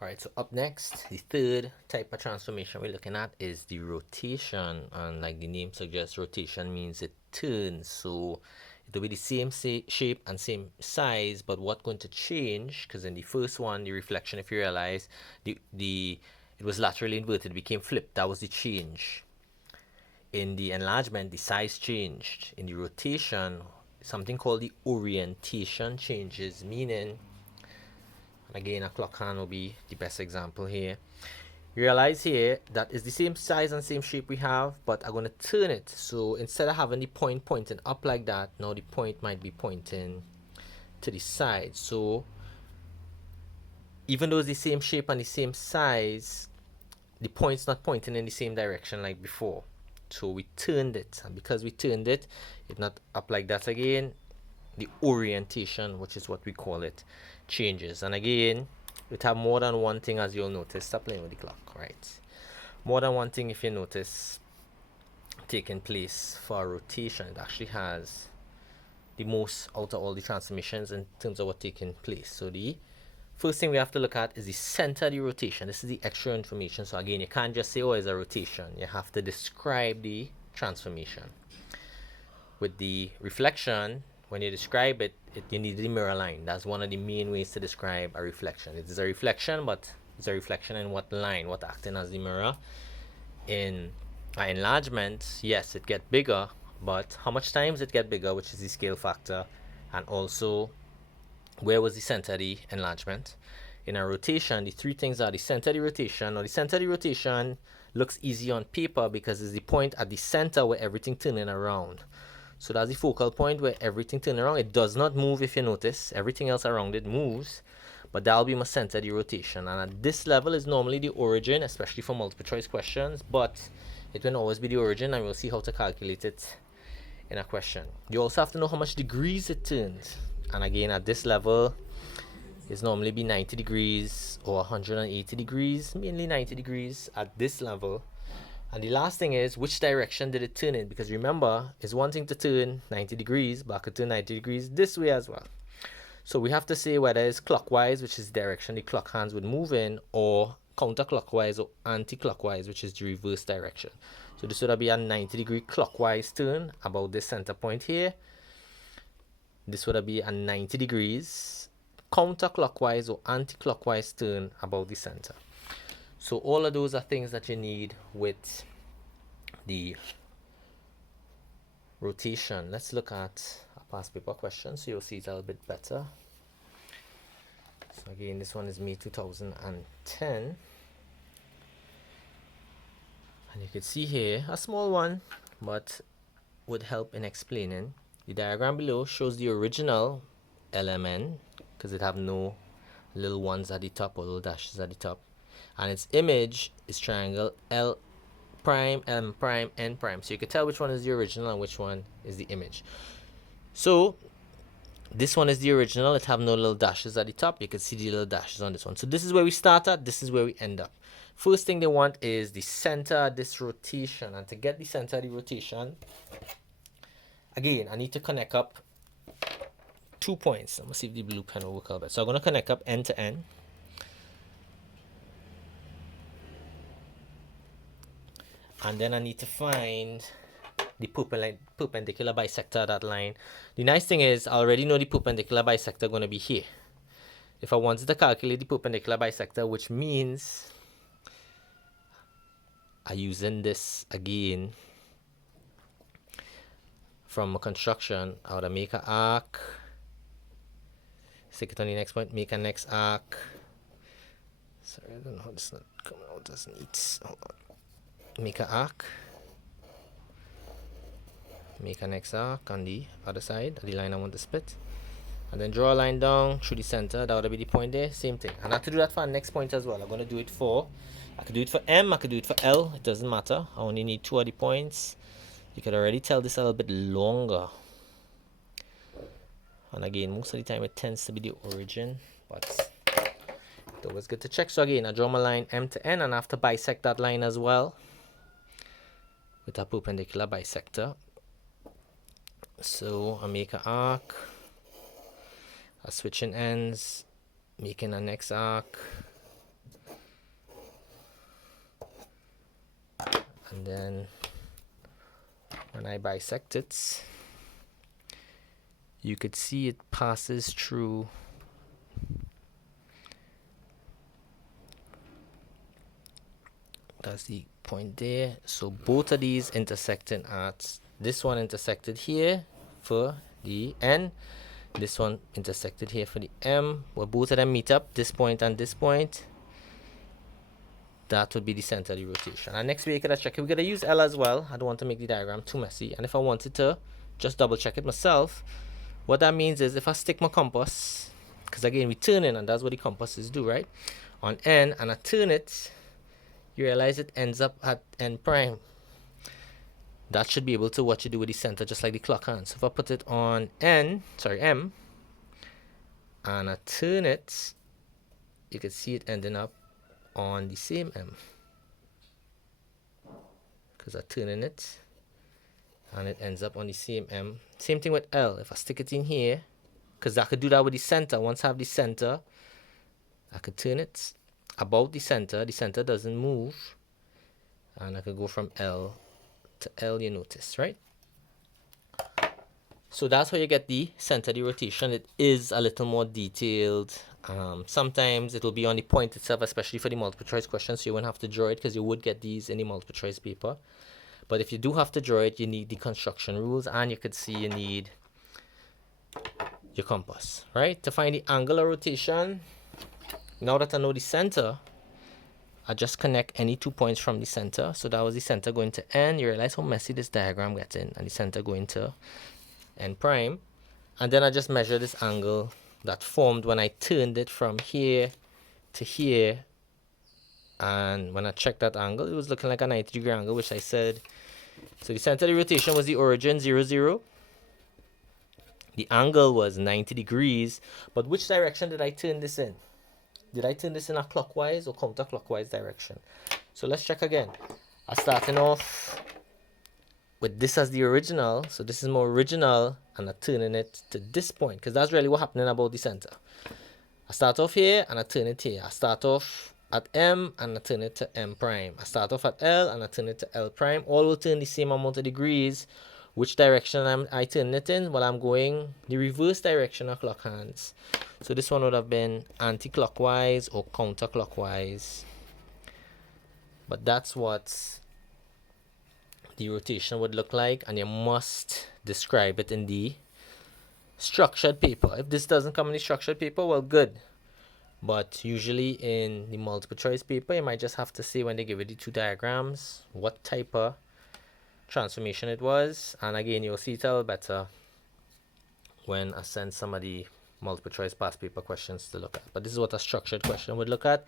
Alright, so up next, the third type of transformation we're looking at is the rotation. And like the name suggests, rotation means it turns. So it'll be the same shape and same size, but what's going to change, because in the first one, the reflection, if you realize, it was laterally inverted, it became flipped. That was the change. In the enlargement, the size changed. In the rotation, something called the orientation changes, meaning, again, a clock hand will be the best example here. You realize here that it's the same size and same shape we have, but I'm going to turn it. So instead of having the point pointing up like that, now the point might be pointing to the side. So even though it's the same shape and the same size, the point's not pointing in the same direction like before. So we turned it, and because we turned it, it's not up like that again. The orientation, which is what we call it, changes. And again, it have more than one thing, as you'll notice. Stop playing with the clock, right? More than one thing, if you notice, taking place for a rotation. It actually has the most out of all the transformations in terms of what taking place. So the first thing we have to look at is the center of the rotation. This is the extra information. So again, you can't just say, oh, it's a rotation. You have to describe the transformation. With the reflection, when you describe it, you need the mirror line. That's one of the main ways to describe a reflection. It is a reflection, but it's a reflection in what line, what acting as the mirror. In enlargement, yes, it get bigger, but how much times it get bigger, which is the scale factor, and also where was the center of the enlargement. In a rotation, the three things are the center of the rotation. Now, the center of the rotation looks easy on paper because it's the point at the center where everything turning around. So that's the focal point where everything turns around. It does not move, if you notice. Everything else around it moves, but that'll be my center of the rotation. And at this level is normally the origin, especially for multiple choice questions, but it will always be the origin, and we'll see how to calculate it in a question. You also have to know how much degrees it turns. And again, at this level, it's normally be 90 degrees or 180 degrees, mainly 90 degrees at this level. And the last thing is, which direction did it turn in? Because remember, it's one thing to turn 90 degrees, but I could turn 90 degrees this way as well. So we have to say whether it's clockwise, which is the direction the clock hands would move in, or counterclockwise or anti-clockwise, which is the reverse direction. So this would be a 90-degree clockwise turn about this center point here. This would be a 90 degrees counterclockwise or anti-clockwise turn about the center. So all of those are things that you need with the rotation. Let's look at a past paper question so you'll see it a little bit better. So again, this one is May 2010. And you can see here a small one, but would help in explaining. The diagram below shows the original LMN because it have no little ones at the top or little dashes at the top. And its image is triangle L prime, M prime, N prime. So you can tell which one is the original and which one is the image. So this one is the original. It have no little dashes at the top. You can see the little dashes on this one. So this is where we start at. This is where we end up. First thing they want is the center of this rotation. And to get the center of the rotation, again, I need to connect up 2 points. I'm going to see if the blue pen will work out better. So I'm going to connect up N to N. And then I need to find the perpendicular bisector of that line. The nice thing is I already know the perpendicular bisector going to be here. If I wanted to calculate the perpendicular bisector, which means I'm using this again from a construction, I would make an arc, stick it on the next point, make a next arc. Sorry, I don't know how this is not coming out as neat. Hold on. Make an arc, make a next arc on the other side, the line I want to split, and then draw a line down through the center. That would be the point there. Same thing. And I have to do that for the next point as well. I'm going to do it for, I could do it for M, I could do it for L. It doesn't matter. I only need 2 of the points. You could already tell this a little bit longer. And again, most of the time it tends to be the origin, but it's always good to check. So again, I draw my line M to N, and I have to bisect that line as well with a perpendicular bisector. So I make an arc, I switch in ends, making a next arc, And then when I bisect it, you could see it passes through that's the point there. So both of these intersecting at this one intersected here for the N, this one intersected here for the M, where both of them meet up, this point and this point. That would be the center of the rotation. And next we gotta check it. We gotta use L as well. I don't want to make the diagram too messy. And if I wanted to just double check it myself, what that means is if I stick my compass, because again we turn in and that's what the compasses do, right? On N, and I turn it, you realize it ends up at N prime. That should be able to what you do with the center, just like the clock hand. So if I put it on M, and I turn it, you can see it ending up on the same M, because I'm turning it and it ends up on the same M. Same thing with L. If I stick it in here, because I could do that with the center. Once I have the center, I could turn it about the center doesn't move, and I could go from L to L, you notice, right? So that's how you get the center of the rotation. It is a little more detailed. Sometimes it will be on the point itself, especially for the multiple choice questions, so you won't have to draw it, because you would get these in the multiple choice paper. But if you do have to draw it, you need the construction rules, and you could see you need your compass, right? To find the angle of rotation, now that I know the center, I just connect any 2 points from the center. So that was the center going to N. You realize how messy this diagram gets in, and the center going to N prime. And then I just measure this angle that formed when I turned it from here to here. And when I checked that angle, it was looking like a 90-degree angle, which I said. So the center of the rotation was the origin, 0, 0. The angle was 90 degrees. But which direction did I turn this in? Did I turn this in a clockwise or counterclockwise direction? So let's check again. I'm starting off with this as the original. So this is more original, and I'm turning it to this point, because that's really what happening about the center. I start off here and I turn it here. I start off at M and I turn it to M prime. I start off at L and I turn it to L prime. All will turn the same amount of degrees. Which direction I turn it in? Well, I'm going the reverse direction of clock hands. So this one would have been anti-clockwise or counterclockwise. But that's what the rotation would look like, and you must describe it in the structured paper. If this doesn't come in the structured paper, well, good. But usually in the multiple choice paper, you might just have to say when they give you the two diagrams what type of transformation it was. And again, you'll see it a little better when I send some of the multiple choice past paper questions to look at. But this is what a structured question would look at.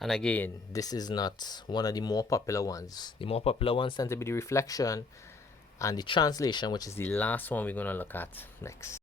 And again, this is not one of the more popular ones. The more popular ones tend to be the reflection and the translation, which is the last one we're going to look at next.